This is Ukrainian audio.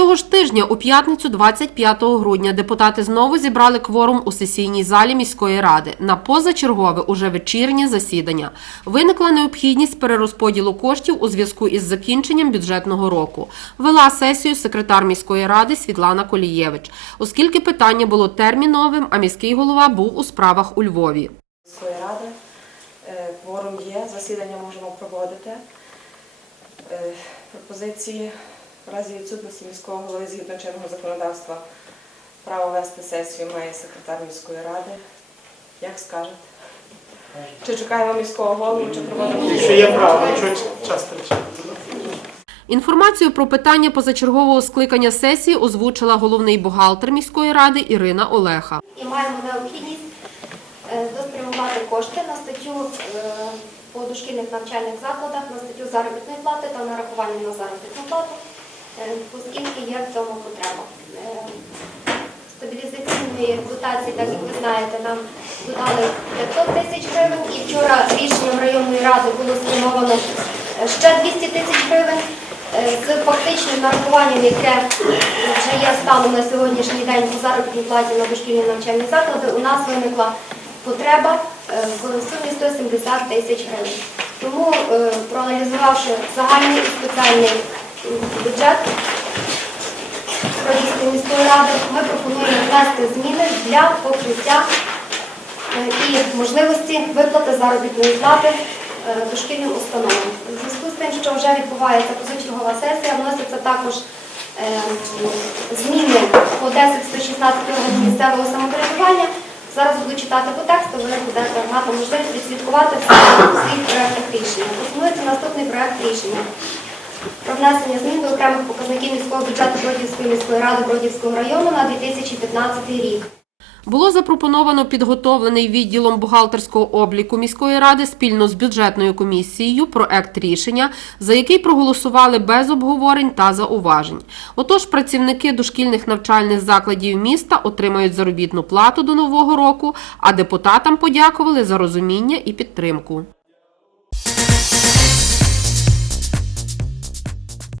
Цього ж тижня, у п'ятницю, 25 грудня, депутати знову зібрали кворум у сесійній залі міської ради на позачергове уже вечірнє засідання. Виникла необхідність перерозподілу коштів у зв'язку із закінченням бюджетного року. Вела сесію секретар міської ради Світлана Колієвич, оскільки питання було терміновим, а міський голова був у справах у Львові. міської ради. Е, Кворум є, засідання можемо проводити. Е, Пропозиції в разі відсутності міського голови згідно чинного законодавства право вести сесію має секретар міської ради. Як скажете? Чи чекаємо міського голову, чи проводимо? Якщо є право, якщо час. Інформацію про питання позачергового скликання сесії озвучила головний бухгалтер міської ради Ірина Олеха. і маємо необхідність е, доспрямувати кошти на статтю е, по дошкільних навчальних закладах, на статтю заробітної плати та нарахування на заробітну плату, оскільки є в цьому потреба. Е, Стабілізаційної дотації, так як ви знаєте, нам додали 500 тисяч гривень, і вчора рішенням районної ради було спрямовано е, ще 200 тисяч гривень. Е, З фактичним нарахуванням, яке вже є станом на сьогоднішній день по заробітній платі на дошкільні навчальні заклади, у нас виникла потреба е, в сумі 170 тисяч гривень. Тому, е, проаналізувавши загальний і спеціальний бюджет Родівської міської ради, ми пропонуємо внести зміни для покриття е, і можливості виплати заробітної плати е, дошкільним установам. У зв'язку з тим, що вже відбувається позачергова сесія, вносяться також е, зміни по 10-116 органів місцевого самоврядування. Зараз буду читати по тексту, ви будете мати можливість відслідкувати в своїх проєктах рішення. Пропонується наступний проєкт рішення про внесення змін до окремих показників міського бюджету Бродівської міської ради Бродівського району на 2015 рік. Було запропоновано підготовлений відділом бухгалтерського обліку міської ради спільно з бюджетною комісією проект рішення, за який проголосували без обговорень та зауважень. Отож, працівники дошкільних навчальних закладів міста отримають заробітну плату до нового року, а депутатам подякували за розуміння і підтримку.